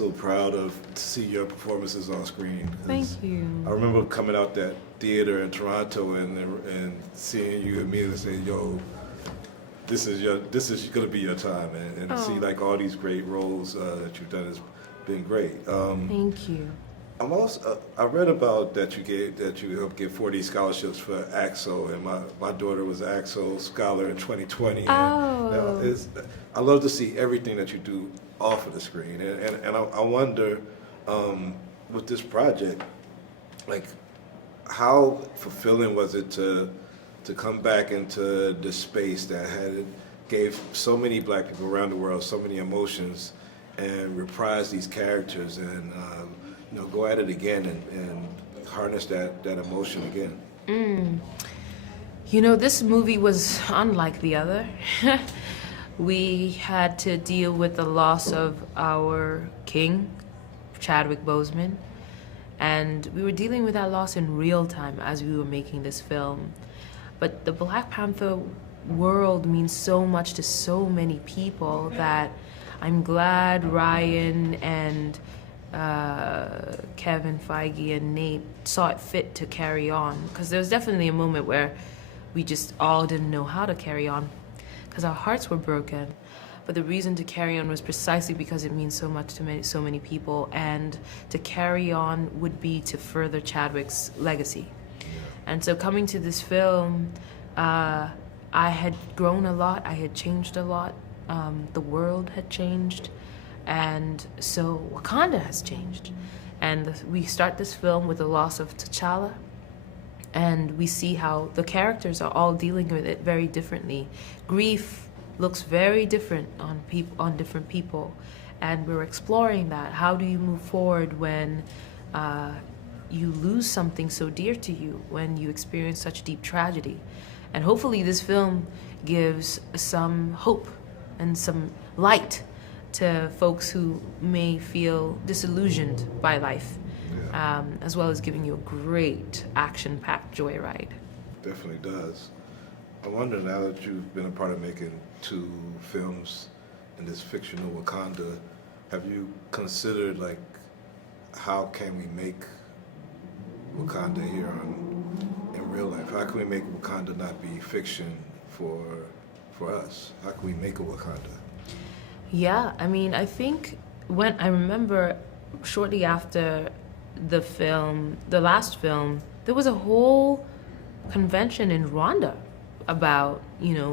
always so proud to see your performances on screen. Thank you. I remember coming out that theater in Toronto and seeing you immediately say, "Yo, this is going to be your time," and to see like all these great roles that you've done has been great. Thank you. I read about that you helped get 40 scholarships for AXO, and my daughter was an AXO scholar in 2020. And I love to see everything that you do off of the screen, and I wonder with this project, like how fulfilling was it to come back into this space that gave so many Black people around the world so many emotions, and reprise these characters and go at it again and harness that emotion again. This movie was unlike the other. We had to deal with the loss of our king, Chadwick Boseman, and we were dealing with that loss in real time as we were making this film. But the Black Panther world means so much to so many people that I'm glad Ryan and Kevin Feige and Nate saw it fit to carry on, because there was definitely a moment where we just all didn't know how to carry on because our hearts were broken. But the reason to carry on was precisely because it means so much to so many people, and to carry on would be to further Chadwick's legacy. And so coming to this film, I had grown a lot, I had changed a lot, the world had changed, and so Wakanda has changed. And we start this film with the loss of T'Challa, and we see how the characters are all dealing with it very differently. Grief looks very different on different people, and we're exploring that. How do you move forward when you lose something so dear to you, when you experience such deep tragedy? And hopefully this film gives some hope and some light to folks who may feel disillusioned by life, as well as giving you a great action-packed joyride. Definitely does. I wonder, now that you've been a part of making 2 films in this fictional Wakanda, have you considered, like, how can we make Wakanda here in real life? How can we make Wakanda not be fiction for us? How can we make a Wakanda? Yeah, I mean, I think when I remember shortly after the last film, there was a whole convention in Rwanda about,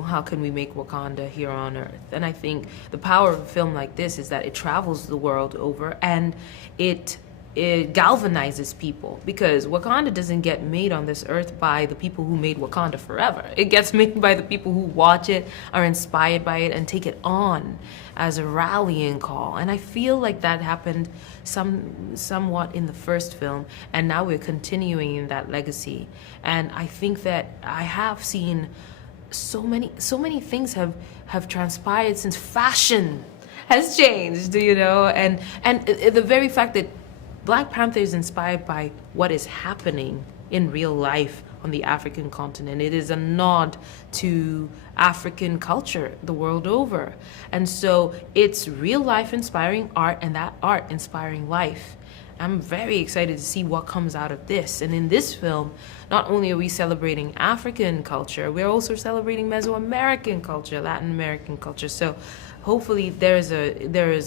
how can we make Wakanda here on Earth? And I think the power of a film like this is that it travels the world over, and it galvanizes people, because Wakanda doesn't get made on this earth by the people who made Wakanda forever. It gets made by the people who watch it, are inspired by it, and take it on as a rallying call. And I feel like that happened somewhat in the first film, and now we're continuing in that legacy. And I think that I have seen so many things have transpired since fashion has changed, and the very fact that Black Panther is inspired by what is happening in real life on the African continent. It is a nod to African culture the world over. And so it's real life inspiring art, and that art inspiring life. I'm very excited to see what comes out of this. And in this film, not only are we celebrating African culture, we're also celebrating Mesoamerican culture, Latin American culture. So hopefully there is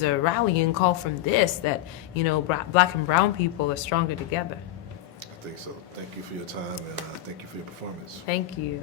a rallying call from this that, Black and brown people are stronger together. I think so. Thank you for your time, and thank you for your performance. Thank you.